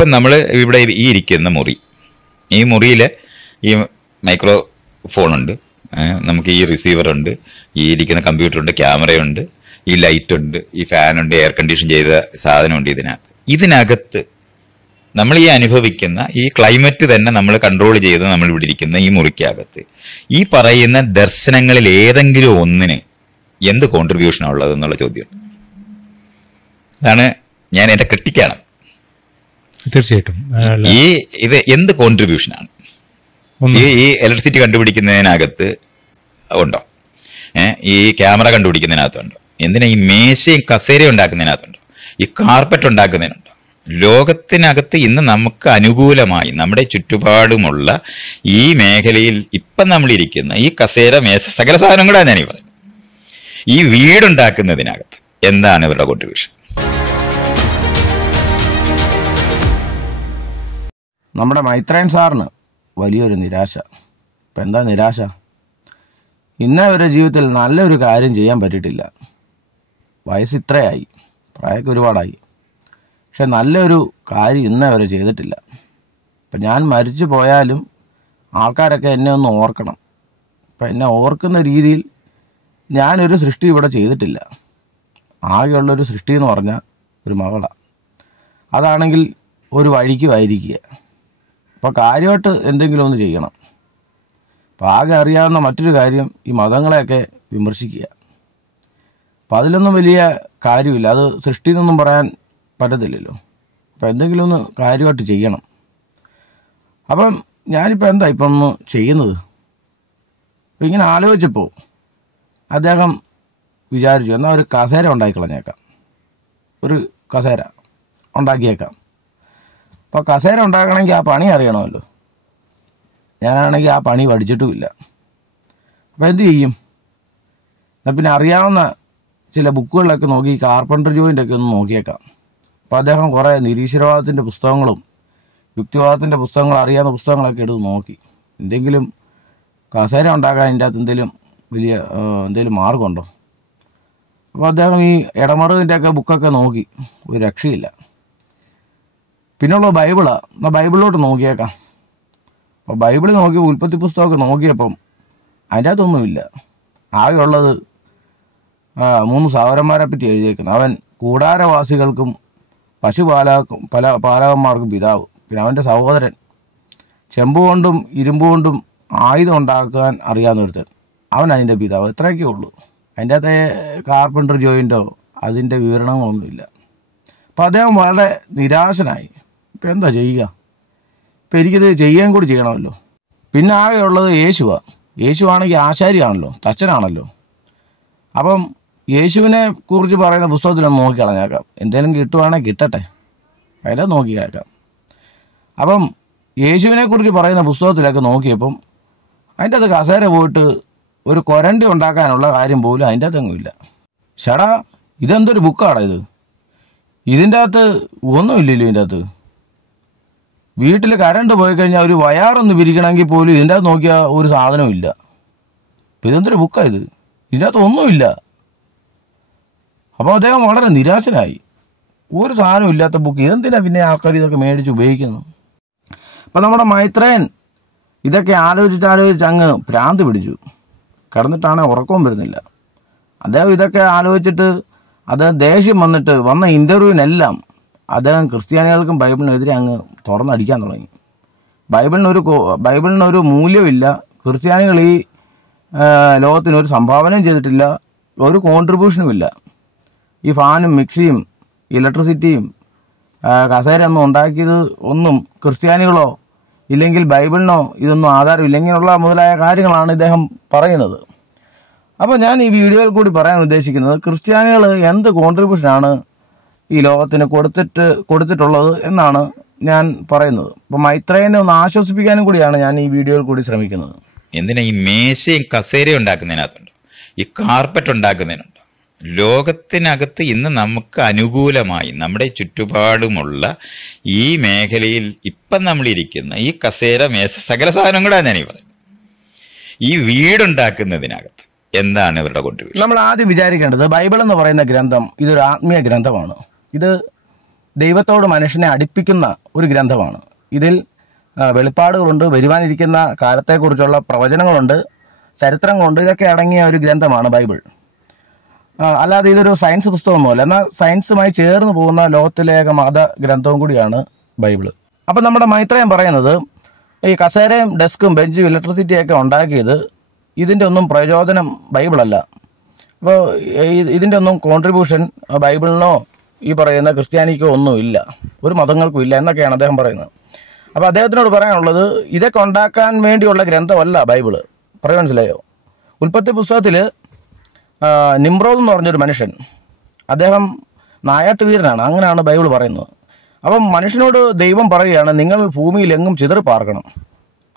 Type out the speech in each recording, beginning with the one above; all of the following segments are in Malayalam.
ഇപ്പം നമ്മൾ ഇവിടെ ഈ ഇരിക്കുന്ന മുറി ഈ മുറിയിൽ ഈ മൈക്രോ ഫോണുണ്ട് നമുക്ക് ഈ റിസീവറുണ്ട് ഈ ഇരിക്കുന്ന കമ്പ്യൂട്ടറുണ്ട് ക്യാമറയുണ്ട് ഈ ലൈറ്റുണ്ട് ഈ ഫാനുണ്ട് എയർ കണ്ടീഷൻ ചെയ്ത സാധനമുണ്ട് ഇതിനകത്ത്. ഇതിനകത്ത് നമ്മൾ ഈ അനുഭവിക്കുന്ന ഈ ക്ലൈമറ്റ് തന്നെ നമ്മൾ കൺട്രോൾ ചെയ്ത് നമ്മൾ ഇവിടെ ഇരിക്കുന്ന ഈ മുറിക്കകത്ത്. ഈ പറയുന്ന ദർശനങ്ങളിൽ ഏതെങ്കിലും ഒന്നിന് എന്ത് കോൺട്രിബ്യൂഷനാണ് ഉള്ളത് എന്നുള്ള ചോദ്യം. അതാണ് ഞാൻ എന്റെ ക്രിട്ടിക്കാണ്. തീർച്ചയായിട്ടും. ഈ ഇത് എന്ത് കോൺട്രിബ്യൂഷനാണ് ആണ്? ഈ ഈ ഇലക്ട്രിസിറ്റി കണ്ടുപിടിക്കുന്നതിനകത്ത് ഉണ്ടോ? ഈ ക്യാമറ കണ്ടുപിടിക്കുന്നതിനകത്തുണ്ടോ? എന്തിനാ ഈ മേശയും കസേരയും ഉണ്ടാക്കുന്നതിനകത്തുണ്ടോ? ഈ കാർപ്പറ്റ് ഉണ്ടാക്കുന്നതിനുണ്ടോ? ലോകത്തിനകത്ത് ഇന്ന് നമുക്ക് അനുകൂലമായി നമ്മുടെ ചുറ്റുപാടുമുള്ള ഈ മേഖലയിൽ ഇപ്പം നമ്മളിരിക്കുന്ന ഈ കസേര മേശ സകല സാധനം കൂടെ ഞാൻ ഈ പറയുന്നത്. ഈ വീടുണ്ടാക്കുന്നതിനകത്ത് എന്താണ് ഇവരുടെ കോൺട്രിബ്യൂഷൻ നമ്മുടെ മൈത്രേൻ സാറിന് വലിയൊരു നിരാശ. ഇപ്പം എന്താ നിരാശ? ഇന്നേ വരെ ജീവിതത്തിൽ നല്ലൊരു കാര്യം ചെയ്യാൻ പറ്റിയിട്ടില്ല. വയസ്സ് ഇത്രയായി. പ്രായമൊക്കെ ഒരുപാടായി. പക്ഷെ നല്ലൊരു കാര്യം ഇന്നേ വരെ ചെയ്തിട്ടില്ല. ഇപ്പം ഞാൻ മരിച്ചു പോയാലും ആൾക്കാരൊക്കെ എന്നെ ഒന്ന് ഓർക്കണം. ഇപ്പം എന്നെ ഓർക്കുന്ന രീതിയിൽ ഞാനൊരു സൃഷ്ടി ഇവിടെ ചെയ്തിട്ടില്ല. ആകെയുള്ളൊരു സൃഷ്ടി എന്ന് പറഞ്ഞാൽ ഒരു മകളാണ് അതാണെങ്കിൽ ഒരു വഴിക്കുമായിരിക്കുക അപ്പോൾ കാര്യമായിട്ട് എന്തെങ്കിലും ഒന്ന് ചെയ്യണം. അപ്പോൾ ആകെ അറിയാവുന്ന മറ്റൊരു കാര്യം ഈ മതങ്ങളെയൊക്കെ വിമർശിക്കുക. അപ്പം അതിലൊന്നും വലിയ കാര്യമില്ല. അത് സൃഷ്ടി എന്നൊന്നും പറയാൻ പറ്റത്തില്ലല്ലോ. അപ്പം എന്തെങ്കിലും ഒന്ന് കാര്യമായിട്ട് ചെയ്യണം. അപ്പം ഞാനിപ്പോൾ എന്താ ഇപ്പം ഒന്ന് ചെയ്യുന്നത്? അപ്പം ഇങ്ങനെ ആലോചിച്ചപ്പോൾ അദ്ദേഹം വിചാരിച്ചു എന്നാൽ ഒരു കസേര ഉണ്ടാക്കി കളഞ്ഞേക്കാം. ഒരു കസേര ഉണ്ടാക്കിയേക്കാം. അപ്പോൾ കസേര ഉണ്ടാക്കണമെങ്കിൽ ആ പണി അറിയണമല്ലോ. ഞാനാണെങ്കിൽ ആ പണി പഠിച്ചിട്ടുമില്ല. അപ്പോൾ എന്തു ചെയ്യും? എന്നാൽ പിന്നെ അറിയാവുന്ന ചില ബുക്കുകളിലൊക്കെ നോക്കി കാർപ്പന്റർ ജോയിന്റൊക്കെ ഒന്ന് നോക്കിയേക്കാം. അപ്പോൾ അദ്ദേഹം കുറേ നിരീശ്വരവാദത്തിന്റെ പുസ്തകങ്ങളും യുക്തിവാദത്തിന്റെ പുസ്തകങ്ങൾ അറിയാവുന്ന പുസ്തകങ്ങളൊക്കെ എടുത്ത് നോക്കി. എന്തെങ്കിലും കസേര ഉണ്ടാക്കാൻ അതിന്റെ അകത്ത് എന്തെങ്കിലും വലിയ എന്തെങ്കിലും മാർഗമുണ്ടോ? അപ്പോൾ അദ്ദേഹം ഈ ഇടമറുവിന്റെ ഒക്കെ ബുക്കൊക്കെ നോക്കി. ഒരു രക്ഷയില്ല. പിന്നുള്ള ബൈബിളാണ് എന്നാൽ ബൈബിളിലോട്ട് നോക്കിയേക്കാം. അപ്പോൾ ബൈബിൾ നോക്കി ഉൽപ്പത്തി പുസ്തകമൊക്കെ നോക്കിയപ്പം അതിന്റെ അകത്തൊന്നുമില്ല ആകെയുള്ളത് മൂന്ന് സഹോദരന്മാരെ പറ്റി എഴുതിയേക്കുന്നത് അവൻ കൂടാരവാസികൾക്കും പശുപാലകർക്കും പല പാലകന്മാർക്കും പിതാവ്. പിന്നെ അവന്റെ സഹോദരൻ. ചെമ്പ് കൊണ്ടും ഇരുമ്പ് കൊണ്ടും ആയുധം ഉണ്ടാക്കാൻ അറിയാവുന്നൊരുത്തൻ അവൻ അതിന്റെ പിതാവ്. ഇത്രയൊക്കെ ഉള്ളൂ. അതിന്റെ അകത്തെ കാർപ്പന്റർ ജോയിന്റോ അതിന്റെ വിവരണങ്ങളൊന്നുമില്ല. അപ്പോൾ അദ്ദേഹം വളരെ നിരാശനായി. ഇപ്പം എന്താ ചെയ്യുക? ഇപ്പം എനിക്കിത് ചെയ്യാൻ കൂടി ചെയ്യണമല്ലോ. പിന്നെ ആകെ ഉള്ളത് യേശുവാണ് യേശുവാണെങ്കിൽ ആശാരിയാണല്ലോ തച്ചനാണല്ലോ. അപ്പം യേശുവിനെ കുറിച്ച് പറയുന്ന പുസ്തകത്തിലൊന്ന് നോക്കി കളഞ്ഞേക്കാം. എന്തെങ്കിലും കിട്ടുവാണെങ്കിൽ കിട്ടട്ടെ. അതിനെ നോക്കി കേൾക്കാം. അപ്പം യേശുവിനെ കുറിച്ച് പറയുന്ന പുസ്തകത്തിലൊക്കെ നോക്കിയപ്പം അതിന്റെ അത് കസേര പോയിട്ട് ഒരു കൊരണ്ടി ഉണ്ടാക്കാനുള്ള കാര്യം പോലും അതിന്റെ അകത്തെങ്ങും ഇല്ല. ഷടാ ഇതെന്തൊരു ബുക്കാണ് ഇത്? ഇതിന്റെ അകത്ത് ഒന്നുമില്ലല്ലോ ഇതിന്റെ അകത്ത്. വീട്ടിൽ കറണ്ട് പോയി കഴിഞ്ഞാൽ ഒരു വയാറൊന്ന് പിരിക്കണമെങ്കിൽ പോലും ഇതിന്റെ അകത്ത് നോക്കിയാൽ ഒരു സാധനവും ഇല്ല. ഇപ്പം ഇതെന്തൊരു ബുക്കാണ് ഇത്? ഇതിന്റെ അകത്ത് ഒന്നുമില്ല. അപ്പോൾ അദ്ദേഹം വളരെ നിരാശനായി. ഒരു സാധനവും ഇല്ലാത്ത ബുക്ക് ഇതെന്തിനാണ് പിന്നെ ആൾക്കാർ ഇതൊക്കെ മേടിച്ച് ഉപയോഗിക്കുന്നു അപ്പം നമ്മുടെ മൈത്രേൻ ഇതൊക്കെ ആലോചിച്ച് ആലോചിച്ച് അങ്ങ് ഭ്രാന്ത് പിടിച്ചു. കിടന്നിട്ടാണ് ഉറക്കവും വരുന്നില്ല. അദ്ദേഹം ഇതൊക്കെ ആലോചിച്ചിട്ട് അദ്ദേഹം ദേഷ്യം വന്നിട്ട് വന്ന ഇന്റർവ്യൂവിനെല്ലാം അദ്ദേഹം ക്രിസ്ത്യാനികൾക്കും ബൈബിളിനെതിരെ അങ്ങ് തുറന്നടിക്കാൻ തുടങ്ങി. ബൈബിളിനൊരു ബൈബിളിനൊരു മൂല്യമില്ല. ക്രിസ്ത്യാനികൾ ഈ ലോകത്തിനൊരു സംഭാവനയും ചെയ്തിട്ടില്ല. ഒരു കോൺട്രിബ്യൂഷനും ഇല്ല ഈ ഫാനും മിക്സിയും ഇലക്ട്രിസിറ്റിയും കസേരയൊന്നും ഉണ്ടാക്കിയത് ഒന്നും ക്രിസ്ത്യാനികളോ ഇല്ലെങ്കിൽ ബൈബിളിനോ ഇതൊന്നും ആധാരം ഇല്ലെങ്കിലുള്ള മുതലായ കാര്യങ്ങളാണ് ഇദ്ദേഹം പറയുന്നത്. അപ്പോൾ ഞാൻ ഈ വീഡിയോയിൽ കൂടി പറയാൻ ഉദ്ദേശിക്കുന്നത് ക്രിസ്ത്യാനികൾ എന്ത് കോൺട്രിബ്യൂഷനാണ് ഈ ലോകത്തിന് കൊടുത്തിട്ട് കൊടുത്തിട്ടുള്ളത് എന്നാണ് ഞാൻ പറയുന്നത്. അപ്പോൾ മൈത്രേനെ ഒന്ന് ആശ്വസിപ്പിക്കാനും കൂടിയാണ് ഞാൻ ഈ വീഡിയോയിൽ കൂടി ശ്രമിക്കുന്നത്. എന്തിനാ ഈ മേശയും കസേരയും ഉണ്ടാക്കുന്നതിനകത്തുണ്ട്? ഈ കാർപ്പറ്റ് ഉണ്ടാക്കുന്നതിനുണ്ട്. ലോകത്തിനകത്ത് ഇന്ന് നമുക്ക് അനുകൂലമായി നമ്മുടെ ചുറ്റുപാടുമുള്ള ഈ മേഖലയിൽ ഇപ്പം നമ്മളിരിക്കുന്ന ഈ കസേര മേശ സകല സാധനം കൂടെ ഞാൻ ഈ പറയുന്നത്. ഈ വീടുണ്ടാക്കുന്നതിനകത്ത് എന്താണ് ഇവരുടെ കൊണ്ടുപോയി നമ്മൾ ആദ്യം വിചാരിക്കേണ്ടത് ബൈബിൾ എന്ന് പറയുന്ന ഗ്രന്ഥം ഇതൊരു ആത്മീയ ഗ്രന്ഥമാണ്. ഇത് ദൈവത്തോട് മനുഷ്യനെ അടുപ്പിക്കുന്ന ഒരു ഗ്രന്ഥമാണ്. ഇതിൽ വെളിപ്പാടുകളുണ്ട് വരുവാനിരിക്കുന്ന കാലത്തെക്കുറിച്ചുള്ള പ്രവചനങ്ങളുണ്ട് ചരിത്രങ്ങളുണ്ട് ഇതൊക്കെ അടങ്ങിയ ഒരു ഗ്രന്ഥമാണ് ബൈബിൾ. അല്ലാതെ ഇതൊരു സയൻസ് പുസ്തകമൊന്നുമല്ല. എന്നാൽ സയൻസുമായി ചേർന്ന് പോകുന്ന ലോകത്തിലെ ഏക മത ഗ്രന്ഥവും കൂടിയാണ് ബൈബിൾ. അപ്പം നമ്മുടെ മൈത്രയം പറയുന്നത് ഈ കസേരയും ഡെസ്കും ബെഞ്ചും ഇലക്ട്രിസിറ്റിയൊക്കെ ഉണ്ടാക്കിയത് ഇതിന്റെ ഒന്നും പ്രയോജനം ബൈബിളല്ല. അപ്പോൾ ഇതിന്റെ ഒന്നും കോൺട്രിബ്യൂഷൻ ബൈബിളിനോ ഈ പറയുന്ന ക്രിസ്ത്യാനിക്കോ ഒന്നും ഇല്ല. ഒരു മതങ്ങൾക്കും ഇല്ല എന്നൊക്കെയാണ് അദ്ദേഹം പറയുന്നത്. അപ്പോൾ അദ്ദേഹത്തിനോട് പറയാനുള്ളത് ഇതൊക്കെ ഉണ്ടാക്കാൻ വേണ്ടിയുള്ള ഗ്രന്ഥമല്ല ബൈബിൾ. പറയാൻ മനസ്സിലായോ? ഉൽപ്പത്തി പുസ്തകത്തിൽ നിമ്രോദ് എന്ന് പറഞ്ഞൊരു മനുഷ്യൻ അദ്ദേഹം നായാട്ട് വീരനാണ് അങ്ങനെയാണ് ബൈബിൾ പറയുന്നത്. അപ്പം മനുഷ്യനോട് ദൈവം പറയുകയാണ് നിങ്ങൾ ഭൂമിയിൽ എങ്ങും ചിതറി പാർക്കണം.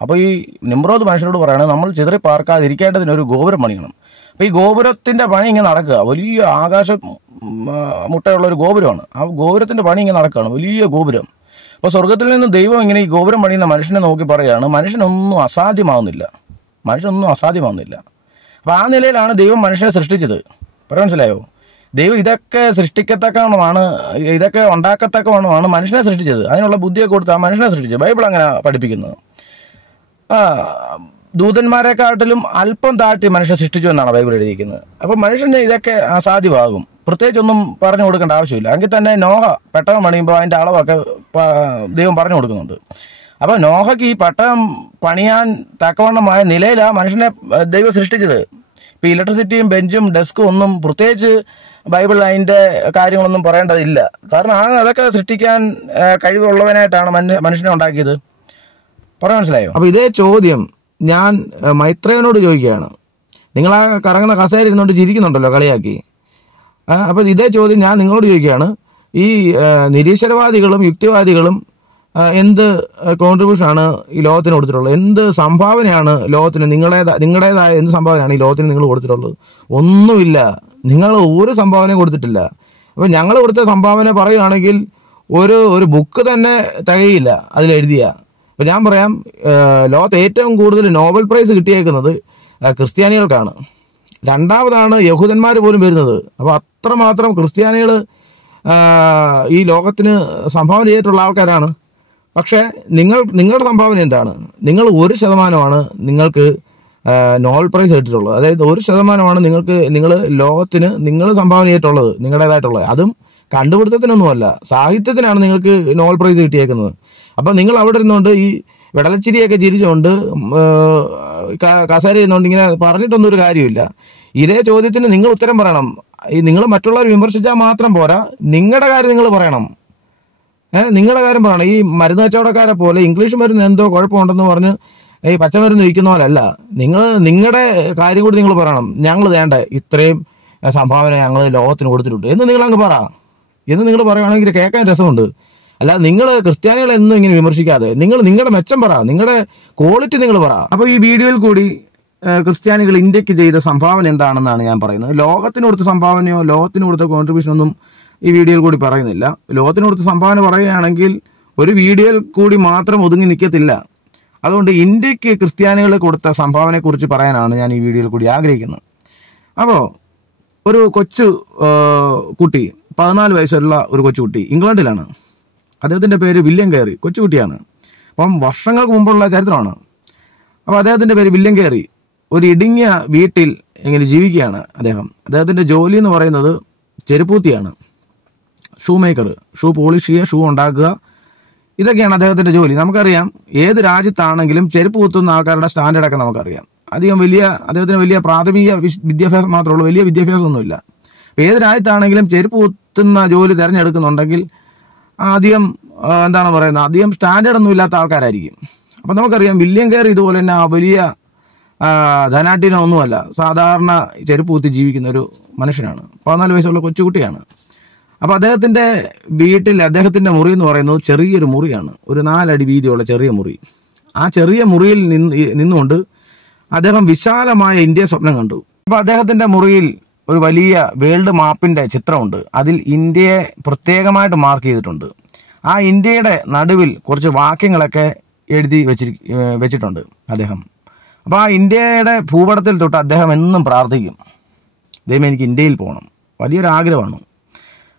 അപ്പോൾ ഈ നിമ്രോദ് മനുഷ്യനോട് പറയുകയാണ് നമ്മൾ ചിതറി പാർക്കാതിരിക്കേണ്ടതിന് ഒരു ഗോപുരം പണിയണം അപ്പോൾ ഈ ഗോപുരത്തിന്റെ പണി ഇങ്ങനെ നടക്കുക. വലിയ ആകാശ മുട്ടയുള്ള ഒരു ഗോപുരമാണ്. ആ ഗോപുരത്തിന്റെ പണി ഇങ്ങനെ നടക്കുകയാണ്. വലിയ ഗോപുരം. അപ്പോൾ സ്വർഗത്തിൽ നിന്ന് ദൈവം ഇങ്ങനെ ഈ ഗോപുരം പണിയുന്ന മനുഷ്യനെ നോക്കി പറയുകയാണ് മനുഷ്യനൊന്നും അസാധ്യമാവുന്നില്ല. മനുഷ്യനൊന്നും അസാധ്യമാവുന്നില്ല. അപ്പോൾ ആ നിലയിലാണ് ദൈവം മനുഷ്യനെ സൃഷ്ടിച്ചത്. പറയാൻ മനസ്സിലായോ? ദൈവം ഇതൊക്കെ സൃഷ്ടിക്കത്തക്കണമാണ് ഇതൊക്കെ ഉണ്ടാക്കത്തക്കണമാണ് മനുഷ്യനെ സൃഷ്ടിച്ചത്. അതിനുള്ള ബുദ്ധിയൊക്കെ കൊടുത്ത് ആ മനുഷ്യനെ സൃഷ്ടിച്ചത്. ബൈബിൾ അങ്ങനെ പഠിപ്പിക്കുന്നത് ദൂതന്മാരെക്കാട്ടിലും അല്പം താഴ്ത്തി മനുഷ്യൻ സൃഷ്ടിച്ചു എന്നാണ് ബൈബിൾ എഴുതിയിരിക്കുന്നത്. അപ്പോൾ മനുഷ്യന് ഇതൊക്കെ അസാധ്യമാകും പ്രത്യേകിച്ചൊന്നും പറഞ്ഞു കൊടുക്കേണ്ട ആവശ്യമില്ല. എങ്കിൽ തന്നെ നോഹ പെട്ടകം പണിയുമ്പോൾ അതിന്റെ അളവൊക്കെ ദൈവം പറഞ്ഞു കൊടുക്കുന്നുണ്ട്. അപ്പോൾ നോഹയ്ക്ക് ഈ പെട്ടകം പണിയാൻ തക്കവണ്ണമായ നിലയിലാണ് മനുഷ്യനെ ദൈവം സൃഷ്ടിച്ചത്. ഇപ്പൊ ഇലക്ട്രിസിറ്റിയും ബെഞ്ചും ഡെസ്കും ഒന്നും പ്രത്യേകിച്ച് ബൈബിൾ അതിന്റെ കാര്യങ്ങളൊന്നും പറയേണ്ടതില്ല. കാരണം ആ അതൊക്കെ സൃഷ്ടിക്കാൻ കഴിവുള്ളവനായിട്ടാണ് മനുഷ്യ- മനുഷ്യനെ ഉണ്ടാക്കിയത്. പറയാൻ മനസ്സിലായോ? അപ്പൊ ഇതേ ചോദ്യം ഞാൻ മൈത്രയനോട് ചോദിക്കുകയാണ്. നിങ്ങൾ ആ കറങ്ങുന്ന കസേര ഇരുന്നുകൊണ്ട് ചിരിക്കുന്നുണ്ടല്ലോ കളിയാക്കി. അപ്പോൾ ഇതേ ചോദ്യം ഞാൻ നിങ്ങളോട് ചോദിക്കുകയാണ്. ഈ നിരീശ്വരവാദികളും യുക്തിവാദികളും എന്ത് കോൺട്രിബ്യൂഷനാണ് ഈ ലോകത്തിന് കൊടുത്തിട്ടുള്ളത്? എന്ത് സംഭാവനയാണ് ലോകത്തിന് നിങ്ങളുടേതായ നിങ്ങളുടേതായ എന്ത് സംഭാവനയാണ് ഈ ലോകത്തിന് നിങ്ങൾ കൊടുത്തിട്ടുള്ളത്? ഒന്നുമില്ല. നിങ്ങൾ ഒരു സംഭാവനയും കൊടുത്തിട്ടില്ല. അപ്പോൾ ഞങ്ങൾ കൊടുത്ത സംഭാവന പറയുകയാണെങ്കിൽ ഒരു ഒരു ബുക്ക് തന്നെ തികയില്ല അതിൽ എഴുതിയ അപ്പൊ ഞാൻ പറയാം ലോകത്ത് ഏറ്റവും കൂടുതൽ നോബൽ പ്രൈസ് കിട്ടിയേക്കുന്നത് ക്രിസ്ത്യാനികൾക്കാണ്. രണ്ടാമതാണ് യഹൂദന്മാർ പോലും വരുന്നത്. അപ്പോൾ അത്രമാത്രം ക്രിസ്ത്യാനികൾ ഈ ലോകത്തിന് സംഭാവന ചെയ്തിട്ടുള്ള ആൾക്കാരാണ്. പക്ഷേ നിങ്ങൾ നിങ്ങളുടെ സംഭാവന എന്താണ്? നിങ്ങൾ ഒരു ശതമാനമാണ് നിങ്ങൾക്ക് നോബൽ പ്രൈസ് കിട്ടിയിട്ടുള്ളത്. അതായത് ഒരു ശതമാനമാണ് നിങ്ങൾക്ക് നിങ്ങൾ ലോകത്തിന് നിങ്ങൾ സംഭാവന ചെയ്തിട്ടുള്ളത് നിങ്ങളുടേതായിട്ടുള്ളത്. അതും കണ്ടുപിടുത്തത്തിനൊന്നുമല്ല സാഹിത്യത്തിനാണ് നിങ്ങൾക്ക് നോബൽ പ്രൈസ് കിട്ടിയേക്കുന്നത്. അപ്പം നിങ്ങൾ അവിടെ ഇരുന്നുകൊണ്ട് ഈ വിടലച്ചിരിയൊക്കെ ചിരിച്ചുകൊണ്ട് കസേര ഇരുന്നുകൊണ്ട് ഇങ്ങനെ പറഞ്ഞിട്ടൊന്നും ഒരു കാര്യമില്ല. ഇതേ ചോദ്യത്തിന് നിങ്ങൾ ഉത്തരം പറയണം. ഈ നിങ്ങൾ മറ്റുള്ളവർ വിമർശിച്ചാൽ മാത്രം പോരാ. നിങ്ങളുടെ കാര്യം നിങ്ങൾ പറയണം. ഏഹ് നിങ്ങളുടെ കാര്യം പറയണം. ഈ മരുന്ന് കച്ചവടക്കാരെ പോലെ ഇംഗ്ലീഷ് മരുന്ന് എന്തോ കുഴപ്പമുണ്ടെന്ന് പറഞ്ഞ് ഈ പച്ചമരുന്ന് വിൽക്കുന്ന പോലല്ല. നിങ്ങൾ നിങ്ങളുടെ കാര്യം കൂടി നിങ്ങൾ പറയണം. ഞങ്ങൾ വേണ്ട. ഇത്രയും സംഭാവന ഞങ്ങൾ ലോകത്തിന് കൊടുത്തിട്ടുണ്ട്. എന്ന് നിങ്ങൾ അങ്ങ് പറ. എന്ന് നിങ്ങൾ പറയുകയാണെങ്കിൽ കേൾക്കാൻ രസമുണ്ട്. അല്ലാതെ നിങ്ങൾ ക്രിസ്ത്യാനികളെ എന്നും ഇങ്ങനെ വിമർശിക്കാതെ നിങ്ങൾ നിങ്ങളുടെ മെച്ചം പറ നിങ്ങളുടെ ക്വാളിറ്റി നിങ്ങൾ പറ. അപ്പോൾ ഈ വീഡിയോയിൽ കൂടി ക്രിസ്ത്യാനികൾ ഇന്ത്യയ്ക്ക് ചെയ്ത സംഭാവന എന്താണെന്നാണ് ഞാൻ പറയുന്നത്. ലോകത്തിന് കൊടുത്ത സംഭാവനയോ ലോകത്തിന് കൊടുത്ത കോൺട്രിബ്യൂഷനൊന്നും ഈ വീഡിയോയിൽ കൂടി പറയുന്നില്ല. ലോകത്തിന് കൊടുത്ത സംഭാവന പറയുകയാണെങ്കിൽ ഒരു വീഡിയോയിൽ കൂടി മാത്രം ഒതുങ്ങി നിൽക്കത്തില്ല അതുകൊണ്ട് ഇന്ത്യയ്ക്ക് ക്രിസ്ത്യാനികൾ കൊടുത്ത സംഭാവനയെക്കുറിച്ച് പറയാനാണ് ഞാൻ ഈ വീഡിയോയിൽ കൂടി ആഗ്രഹിക്കുന്നത്. അപ്പോൾ ഒരു കൊച്ചു കുട്ടി പതിനാല് വയസ്സുള്ള ഒരു കൊച്ചു കുട്ടി ഇംഗ്ലണ്ടിലാണ്. അദ്ദേഹത്തിന്റെ പേര് വില്യം കയറി കൊച്ചുകുട്ടിയാണ്. അപ്പം വർഷങ്ങൾക്ക് മുമ്പുള്ള ചരിത്രമാണ്. അപ്പോൾ അദ്ദേഹത്തിന്റെ പേര് വില്യം കയറി ഒരു ഇടുങ്ങിയ വീട്ടിൽ ഇങ്ങനെ ജീവിക്കുകയാണ് അദ്ദേഹം. അദ്ദേഹത്തിന്റെ ജോലി എന്ന് പറയുന്നത് ചെരുപ്പൂത്തിയാണ്. ഷൂ മേക്കർ ഷൂ പോളിഷ് ചെയ്യുക ഷൂ ഉണ്ടാക്കുക. ഇതൊക്കെയാണ് അദ്ദേഹത്തിന്റെ ജോലി. നമുക്കറിയാം ഏത് രാജ്യത്താണെങ്കിലും ചെരുപ്പ് കുത്തുന്ന ആൾക്കാരുടെ സ്റ്റാൻഡേർഡൊക്കെ നമുക്കറിയാം. അധികം വലിയ അദ്ദേഹത്തിന് വലിയ പ്രാഥമിക വിദ്യാഭ്യാസം മാത്രമേ ഉള്ളൂ. വലിയ വിദ്യാഭ്യാസമൊന്നുമില്ല. ഏത് രാജ്യത്താണെങ്കിലും ചെരുപ്പ് കുത്തുന്ന ജോലി തിരഞ്ഞെടുക്കുന്നുണ്ടെങ്കിൽ അധികം എന്താണ് പറയുന്നത്? അധികം സ്റ്റാൻഡേർഡ് ഒന്നും ഇല്ലാത്ത ആൾക്കാരായിരിക്കും. അപ്പം നമുക്കറിയാം വില്യം കെയർ ഇതുപോലെ തന്നെ വലിയ ധനാട്ടിനോ ഒന്നുമല്ല സാധാരണ ചെരുപ്പ് കുത്തി ജീവിക്കുന്ന ഒരു മനുഷ്യനാണ്. പതിനാല് വയസ്സുള്ള കൊച്ചുകുട്ടിയാണ്. അപ്പോൾ അദ്ദേഹത്തിന്റെ വീട്ടിൽ അദ്ദേഹത്തിന്റെ മുറി എന്ന് പറയുന്നത് ചെറിയൊരു മുറിയാണ്. ഒരു നാലടി വീതിയുള്ള ചെറിയ മുറി. ആ ചെറിയ മുറിയിൽ നിന്ന് നിന്നുകൊണ്ട് അദ്ദേഹം വിശാലമായ ഇന്ത്യ സ്വപ്നം കണ്ടു. അപ്പോൾ അദ്ദേഹത്തിന്റെ മുറിയിൽ ഒരു വലിയ വേൾഡ് മാപ്പിന്റെ ചിത്രമുണ്ട്. അതിൽ ഇന്ത്യയെ പ്രത്യേകമായിട്ട് മാർക്ക് ചെയ്തിട്ടുണ്ട്. ആ ഇന്ത്യയുടെ നടുവിൽ കുറച്ച് വാക്യങ്ങളൊക്കെ എഴുതി വെച്ചിരി വെച്ചിട്ടുണ്ട് അദ്ദേഹം. അപ്പോൾ ആ ഇന്ത്യയുടെ ഭൂപടത്തിൽ തൊട്ട് അദ്ദേഹം എന്നും പ്രാർത്ഥിക്കും. ദൈവം എനിക്ക് ഇന്ത്യയിൽ പോകണം വലിയൊരു ആഗ്രഹമാണ്.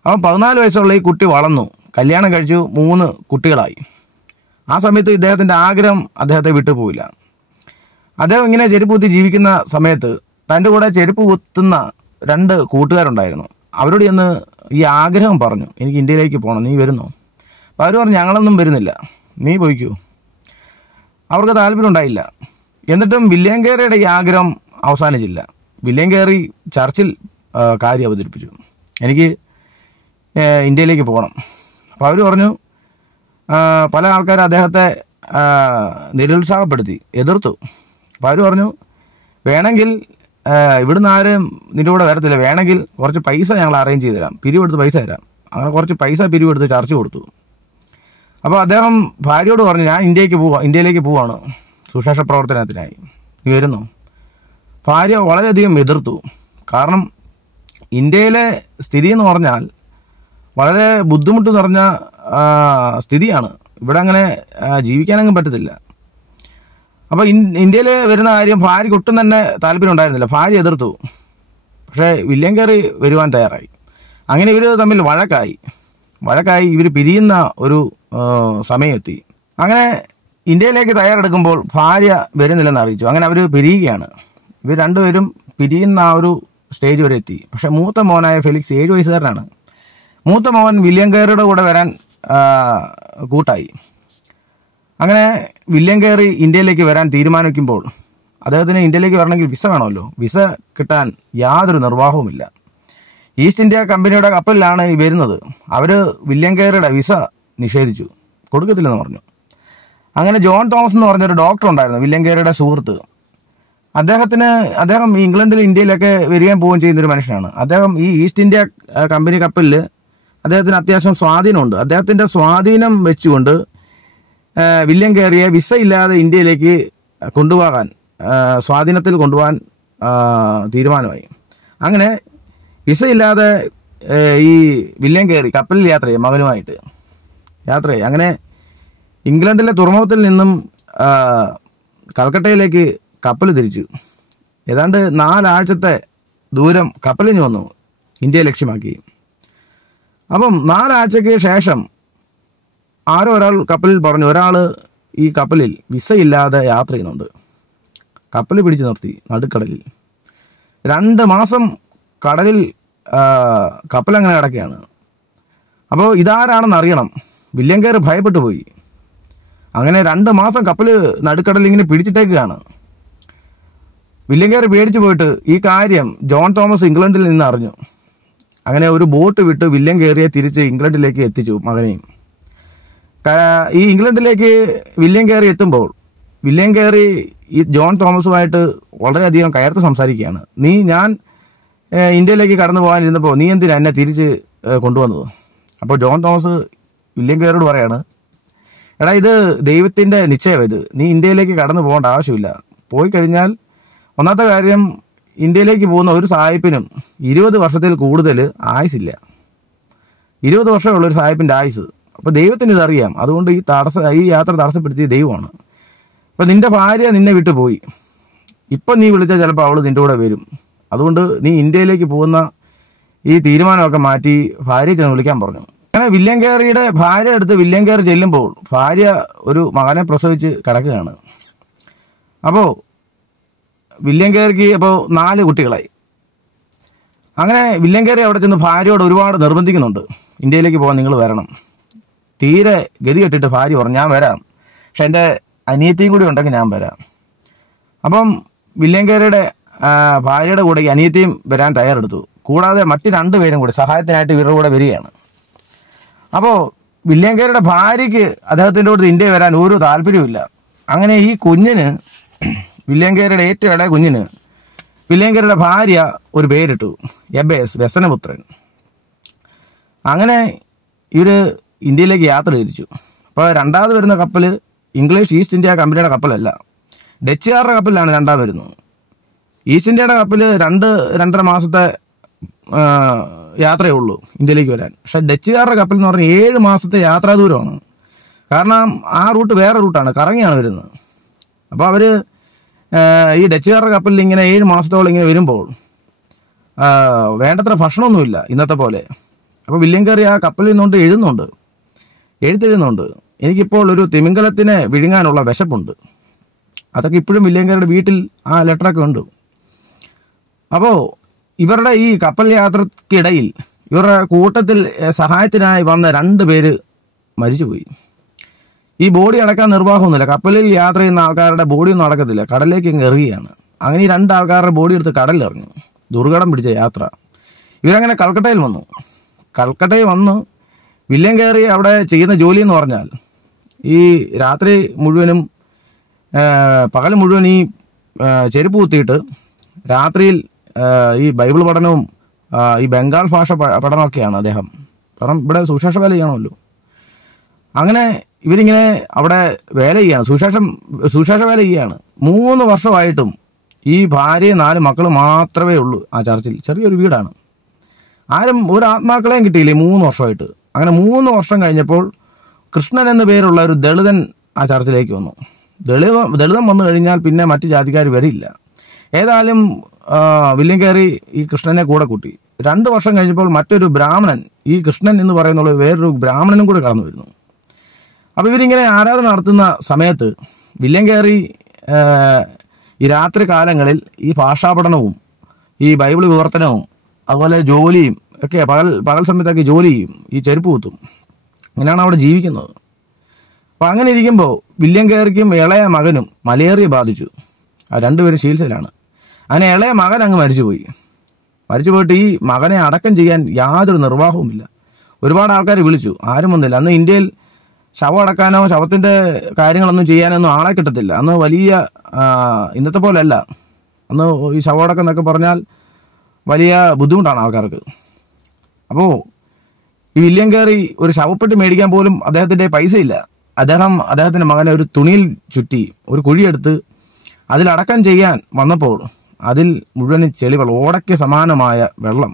അപ്പോൾ പതിനാല് വയസ്സുള്ള ഈ കുട്ടി വളർന്നു. കല്യാണം കഴിച്ചു മൂന്ന് കുട്ടികളായി. ആ സമയത്ത് ഇദ്ദേഹത്തിന്റെ ആഗ്രഹം അദ്ദേഹത്തെ വിട്ടുപോയില്ല അദ്ദേഹം ഇങ്ങനെ ചെരുപ്പ് കുത്തി ജീവിക്കുന്ന സമയത്ത് തന്റെ കൂടെ ചെരുപ്പ് കുത്തുന്ന രണ്ട് കൂട്ടുകാരുണ്ടായിരുന്നു. അവരോട് ചെന്ന് ഈ ആഗ്രഹം പറഞ്ഞു. എനിക്ക് ഇന്ത്യയിലേക്ക് പോകണം നീ വരുന്നോ? അപ്പോൾ അവർ പറഞ്ഞു ഞങ്ങളൊന്നും വരുന്നില്ല. നീ പോയിക്കൂ. അവർക്ക് താല്പര്യം ഉണ്ടായില്ല. എന്നിട്ടും വില്യം കയറിയുടെ ഈ ആഗ്രഹം അവസാനിച്ചില്ല. വില്യം കയറി ചർച്ചിൽ കാര്യം അവതരിപ്പിച്ചു. എനിക്ക് ഇന്ത്യയിലേക്ക് പോകണം. അപ്പോൾ അവർ പറഞ്ഞു പല ആൾക്കാർ അദ്ദേഹത്തെ നിരുത്സാഹപ്പെടുത്തി എതിർത്തു. അപ്പോൾ അവർ പറഞ്ഞു വേണമെങ്കിൽ ഇവിടുന്ന് ആരും നിന്റെ കൂടെ വരത്തില്ല. വേണമെങ്കിൽ കുറച്ച് പൈസ ഞങ്ങൾ അറേഞ്ച് ചെയ്ത് തരാം. പിരിവെടുത്ത് പൈസ തരാം. അങ്ങനെ കുറച്ച് പൈസ പിരിവെടുത്ത് ചർച്ച കൊടുത്തു. അപ്പോൾ അദ്ദേഹം ഭാര്യയോട് പറഞ്ഞു ഞാൻ ഇന്ത്യയ്ക്ക് പോവാ ഇന്ത്യയിലേക്ക് പോവാണ്. സുശേഷ പ്രവർത്തനത്തിനായി. നീ വരുന്നു? ഭാര്യ വളരെയധികം എതിർത്തു. കാരണം ഇന്ത്യയിലെ സ്ഥിതി എന്ന് പറഞ്ഞാൽ വളരെ ബുദ്ധിമുട്ട് നിറഞ്ഞ സ്ഥിതിയാണ്. ഇവിടെ അങ്ങനെ ജീവിക്കാനങ്ങും പറ്റത്തില്ല. അപ്പോൾ ഇന്ത്യയിൽ വരുന്ന കാര്യം ഭാര്യയ്ക്ക് ഒട്ടും തന്നെ താല്പര്യം ഉണ്ടായിരുന്നില്ല. ഭാര്യ എതിർത്തു. പക്ഷേ വില്യം കയറി വരുവാൻ തയ്യാറായി. അങ്ങനെ ഇവർ തമ്മിൽ വഴക്കായി. വഴക്കായി ഇവർ പിരിയുന്ന ഒരു സമയമെത്തി. അങ്ങനെ ഇന്ത്യയിലേക്ക് തയ്യാറെടുക്കുമ്പോൾ ഭാര്യ വരുന്നില്ലെന്ന് അറിയിച്ചു. അങ്ങനെ അവർ പിരിയുകയാണ്. ഇവർ രണ്ടുപേരും പിരിയുന്ന ആ ഒരു സ്റ്റേജ് വരെ എത്തി. പക്ഷെ മൂത്ത മോനായ ഫെലിക്സ് ഏഴ് വയസ്സുകാരനാണ്. മൂത്ത മോൻ വില്യം കയറിയുടെ കൂടെ വരാൻ കൂട്ടായി. അങ്ങനെ വില്യം കയറി ഇന്ത്യയിലേക്ക് വരാൻ തീരുമാനിക്കുമ്പോൾ അദ്ദേഹത്തിന് ഇന്ത്യയിലേക്ക് വരണമെങ്കിൽ വിസ വേണമല്ലോ. വിസ കിട്ടാൻ യാതൊരു നിർവാഹവുമില്ല. ഈസ്റ്റ് ഇന്ത്യ കമ്പനിയുടെ കപ്പലിലാണ് വരുന്നത്. അവർ വില്യം കയറിയുടെ വിസ നിഷേധിച്ചു. കൊടുക്കത്തില്ലെന്ന് പറഞ്ഞു. അങ്ങനെ ജോൺ തോമസ് എന്ന് പറഞ്ഞൊരു ഡോക്ടർ ഉണ്ടായിരുന്നു വില്യം കയറിയുടെ സുഹൃത്ത്. അദ്ദേഹത്തിന് അദ്ദേഹം ഇംഗ്ലണ്ടിൽ ഇന്ത്യയിലൊക്കെ വരികയും പോവുകയും ചെയ്യുന്നൊരു മനുഷ്യനാണ്. അദ്ദേഹം ഈ ഈസ്റ്റ് ഇന്ത്യ കമ്പനി കപ്പലിൽ അദ്ദേഹത്തിന് അത്യാവശ്യം സ്വാധീനമുണ്ട്. അദ്ദേഹത്തിന്റെ സ്വാധീനം വെച്ചുകൊണ്ട് വില്യം കയറിയെ വിസ ഇല്ലാതെ ഇന്ത്യയിലേക്ക് കൊണ്ടുപോകാൻ സ്വാധീനത്തിൽ കൊണ്ടുപോകാൻ തീരുമാനമായി. അങ്ങനെ വിസ ഇല്ലാതെ ഈ വില്യം കയറി കപ്പലിൽ യാത്ര ചെയ്യും മകനുമായിട്ട്. യാത്ര ചെയ്യും അങ്ങനെ ഇംഗ്ലണ്ടിലെ തുറമുഖത്തിൽ നിന്നും കൽക്കട്ടയിലേക്ക് കപ്പൽ തിരിച്ചു. ഏതാണ്ട് നാലാഴ്ചത്തെ ദൂരം കപ്പലിന് വന്നു. ഇന്ത്യയെ ലക്ഷ്യമാക്കി. അപ്പം നാലാഴ്ചയ്ക്ക് ശേഷം ആരോ ഒരാൾ കപ്പലിൽ പറഞ്ഞു ഒരാൾ ഈ കപ്പലിൽ വിസയില്ലാതെ യാത്ര ചെയ്യുന്നുണ്ട്. കപ്പൽ പിടിച്ചു നിർത്തി നടുക്കടലിൽ. രണ്ട് മാസം കടലിൽ കപ്പലങ്ങനെ കിടക്കുകയാണ്. അപ്പോൾ ഇതാരാണെന്ന് അറിയണം. വില്യം കയറി ഭയപ്പെട്ടു പോയി. അങ്ങനെ രണ്ട് മാസം കപ്പൽ നടുക്കടലിൽ ഇങ്ങനെ പിടിച്ചിട്ടേക്കുകയാണ്. വില്യം കയറി പേടിച്ചു പോയിട്ട് ഈ കാര്യം ജോൺ തോമസ് ഇംഗ്ലണ്ടിൽ നിന്ന് അറിഞ്ഞു. അങ്ങനെ ഒരു ബോട്ട് വിട്ട് വില്യം കയറിയെ തിരിച്ച് ഇംഗ്ലണ്ടിലേക്ക് എത്തിച്ചു മകനെയും. ഈ ഇംഗ്ലണ്ടിലേക്ക് വില്യം കയറി എത്തുമ്പോൾ വില്യം കയറി ഈ ജോൺ തോമസുമായിട്ട് വളരെയധികം കയർത്ത് സംസാരിക്കുകയാണ്. നീ ഞാൻ ഇന്ത്യയിലേക്ക് കടന്നു പോകാനിരുന്നപ്പോൾ നീ എന്തിനാ എന്നെ തിരിച്ച് കൊണ്ടുവന്നത്? അപ്പോൾ ജോൺ തോമസ് വില്യം കയറോട് പറയാണ് എടാ ഇത് ദൈവത്തിന്റെ നിശ്ചയം ഇത്. നീ ഇന്ത്യയിലേക്ക് കടന്നു പോകേണ്ട ആവശ്യമില്ല. പോയി കഴിഞ്ഞാൽ ഒന്നാമത്തെ കാര്യം ഇന്ത്യയിലേക്ക് പോകുന്ന ഒരു സായിപ്പിനും ഇരുപത് വർഷത്തിൽ കൂടുതൽ ആയുസില്ല ഇരുപത് വർഷമുള്ള ഒരു സാഹിബിന്റെ ആയുസ് അപ്പൊ ദൈവത്തിന് ഇതറിയാം. അതുകൊണ്ട് ഈ തടസ്സ ഈ യാത്ര തടസ്സപ്പെടുത്തിയ ദൈവമാണ്. അപ്പൊ നിന്റെ ഭാര്യ നിന്നെ വിട്ടു പോയി ഇപ്പൊ നീ വിളിച്ചാൽ ചിലപ്പോൾ അവൾ നിന്റെ കൂടെ വരും. അതുകൊണ്ട് നീ ഇന്ത്യയിലേക്ക് പോകുന്ന ഈ തീരുമാനമൊക്കെ മാറ്റി ഭാര്യയെ ചെന്ന് വിളിക്കാൻ പറഞ്ഞു. അങ്ങനെ വില്യം കയറിയുടെ ഭാര്യ എടുത്ത് വില്യം ചെല്ലുമ്പോൾ ഭാര്യ ഒരു മകനെ പ്രസവിച്ച് കിടക്കുകയാണ്. അപ്പോൾ വില്യം കയറിക്ക് അപ്പോൾ നാല് കുട്ടികളായി. അങ്ങനെ വില്യം അവിടെ ചെന്ന് ഭാര്യയോട് ഒരുപാട് നിർബന്ധിക്കുന്നുണ്ട്. ഇന്ത്യയിലേക്ക് പോകാൻ നിങ്ങൾ വരണം. തീരെ ഗതി കെട്ടിട്ട് ഭാര്യ പറഞ്ഞു ഞാൻ വരാം. പക്ഷെ എന്റെ അനിയത്തിയും കൂടി ഉണ്ടെങ്കിൽ ഞാൻ വരാം. അപ്പം വില്യങ്കേരയുടെ ഭാര്യയുടെ കൂടെ ഈ അനിയത്തിയും വരാൻ തയ്യാറെടുത്തു. കൂടാതെ മറ്റു മറ്റ് രണ്ടുപേരും കൂടി സഹായത്തിനായിട്ട് ഇവരുടെ കൂടെ വരികയാണ്. അപ്പോൾ വില്യങ്കേരയുടെ ഭാര്യയ്ക്ക് അദ്ദേഹത്തിന്റെ കൂടെ ഇന്ത്യ വരാൻ ഒരു താല്പര്യവുമില്ല അങ്ങനെ ഈ കുഞ്ഞിന് വില്യങ്കേരയുടെ ഏറ്റവും ഇളയ കുഞ്ഞിന് വില്യങ്കേരയുടെ ഭാര്യ ഒരു പേരിട്ടു. എബേസ് വ്യസനപുത്രൻ. അങ്ങനെ ഇവർ ഇന്ത്യയിലേക്ക് യാത്ര തിരിച്ചു. അപ്പോൾ രണ്ടാമത് വരുന്ന കപ്പൽ ഇംഗ്ലീഷ് ഈസ്റ്റ് ഇന്ത്യ കമ്പനിയുടെ കപ്പലല്ല. ഡച്ചുകാരുടെ കപ്പലിലാണ് രണ്ടാമത് വരുന്നത്. ഈസ്റ്റ് ഇന്ത്യയുടെ കപ്പൽ രണ്ട് രണ്ടര മാസത്തെ യാത്രയേ ഉള്ളൂ ഇന്ത്യയിലേക്ക് വരാൻ. പക്ഷേ ഡച്ചുകാരുടെ കപ്പൽ എന്ന് പറഞ്ഞാൽ ഏഴ് മാസത്തെ യാത്രാ ദൂരമാണ്. കാരണം ആ റൂട്ട് വേറെ റൂട്ടാണ് കറങ്ങിയാണ് വരുന്നത്. അപ്പോൾ അവർ ഈ ഡച്ചുകാരുടെ കപ്പലിൽ ഇങ്ങനെ ഏഴ് മാസത്തോളം ഇങ്ങനെ വരുമ്പോൾ വേണ്ടത്ര ഭക്ഷണമൊന്നുമില്ല ഇന്നത്തെ പോലെ. അപ്പോൾ വില്യം കയറി ആ കപ്പലിൽ നിന്നുകൊണ്ട് എഴുതുന്നുണ്ട്. എഴുത്തെഴുതുന്നുണ്ട് എനിക്കിപ്പോൾ ഒരു തിമിംഗലത്തിന് വിഴുങ്ങാനുള്ള വിശപ്പുണ്ട്. അതൊക്കെ ഇപ്പോഴും വില്യങ്കരുടെ വീട്ടിൽ ആ ലെറ്ററൊക്കെ ഉണ്ട്. അപ്പോൾ ഇവരുടെ ഈ കപ്പൽ യാത്രക്കിടയിൽ ഇവരുടെ കൂട്ടത്തിൽ സഹായത്തിനായി വന്ന രണ്ട് പേര് മരിച്ചുപോയി. ഈ ബോഡി അടക്കാൻ നിർവാഹമൊന്നുമില്ല. കപ്പലിൽ യാത്ര ചെയ്യുന്ന ആൾക്കാരുടെ ബോഡി ഒന്നും അടക്കത്തില്ല. കടലിലേക്ക് ഇങ്ങ് എറിയുകയാണ്. അങ്ങനെ ഈ രണ്ട് ആൾക്കാരുടെ ബോഡി എടുത്ത് കടലിൽ ഇറങ്ങി ദുർഘടം പിടിച്ച യാത്ര. ഇവരങ്ങനെ കൽക്കട്ടയിൽ വന്നു. കൽക്കട്ടയിൽ വന്ന് വില്യം കയറി അവിടെ ചെയ്യുന്ന ജോലി എന്ന് പറഞ്ഞാൽ ഈ രാത്രി മുഴുവനും പകൽ മുഴുവൻ ഈ ചെരുപ്പ് കുത്തിയിട്ട് രാത്രിയിൽ ഈ ബൈബിൾ പഠനവും ഈ ബംഗാൾ ഭാഷ പഠനമൊക്കെയാണ് അദ്ദേഹം. കാരണം ഇവിടെ സുശേഷ വേല ചെയ്യണമല്ലോ. അങ്ങനെ ഇവരിങ്ങനെ അവിടെ വേല ചെയ്യാണ്. സുശേഷം സുശേഷ വേല ചെയ്യാണ്. മൂന്ന് വർഷമായിട്ടും ഈ ഭാര്യയും നാല് മക്കൾ മാത്രമേ ഉള്ളൂ ആ ചർച്ചിൽ. ചെറിയൊരു വീടാണ്. ആരും ഒരു ആത്മാക്കളെയും കിട്ടിയില്ലേ മൂന്ന് വർഷമായിട്ട്. അങ്ങനെ മൂന്ന് വർഷം കഴിഞ്ഞപ്പോൾ കൃഷ്ണൻ എന്ന പേരുള്ള ഒരു ദളിതൻ ആ ചർച്ചിലേക്ക് വന്നു. ദളിത ദളിതം വന്നു കഴിഞ്ഞാൽ പിന്നെ മറ്റു ജാതിക്കാർ വരില്ല. ഏതായാലും വില്യം കയറി ഈ കൃഷ്ണനെ കൂടെ കൂട്ടി. രണ്ട് വർഷം കഴിഞ്ഞപ്പോൾ മറ്റൊരു ബ്രാഹ്മണൻ ഈ കൃഷ്ണൻ എന്ന് പറയുന്ന വേറൊരു ബ്രാഹ്മണനും കൂടെ കടന്നു വരുന്നു. അപ്പോൾ ഇവരിങ്ങനെ ആരാധന നടത്തുന്ന സമയത്ത് വില്യം കയറി ഈ രാത്രി കാലങ്ങളിൽ ഈ ഭാഷാപഠനവും ഈ ബൈബിൾ വിവർത്തനവും അതുപോലെ ജോലിയും ഒക്കെ പകൽ പകൽ സമയത്തൊക്കെ ജോലി ചെയ്യും ഈ ചെരുപ്പ് കുത്തും. അങ്ങനെയാണ് അവിടെ ജീവിക്കുന്നത്. അപ്പം അങ്ങനെ ഇരിക്കുമ്പോൾ വില്യം കയറിക്കും ഇളയ മകനും മലേറിയ ബാധിച്ചു. ആ രണ്ടുപേരും ചികിത്സയിലാണ്. അങ്ങനെ ഇളയ മകൻ അങ്ങ് മരിച്ചുപോയി. മരിച്ചു പോയിട്ട് ഈ മകനെ അടക്കം ചെയ്യാൻ യാതൊരു നിർവാഹവുമില്ല. ഒരുപാട് ആൾക്കാർ വിളിച്ചു. ആരും വന്നില്ല. അന്ന് ഇന്ത്യയിൽ ശവം അടക്കാനോ ശവത്തിന്റെ കാര്യങ്ങളൊന്നും ചെയ്യാനൊന്നും ആളെ കിട്ടത്തില്ല. അന്ന് വലിയ ഇന്നത്തെ പോലെയല്ല അന്ന് ഈ ശവം അടക്കം എന്നൊക്കെ പറഞ്ഞാൽ വലിയ ബുദ്ധിമുട്ടാണ് ആൾക്കാർക്ക്. അപ്പോൾ ഈ വില്യം കയറി ഒരു ശവപ്പെട്ടി മേടിക്കാൻ പോലും അദ്ദേഹത്തിന്റെ പൈസയില്ല. അദ്ദേഹം അദ്ദേഹത്തിന്റെ മകനെ ഒരു തുണിയിൽ ചുറ്റി ഒരു കുഴിയെടുത്ത് അതിലടക്കം ചെയ്യാൻ വന്നപ്പോൾ അതിൽ മുഴുവൻ ചെളികൾ ഓടയ്ക്ക് സമാനമായ വെള്ളം.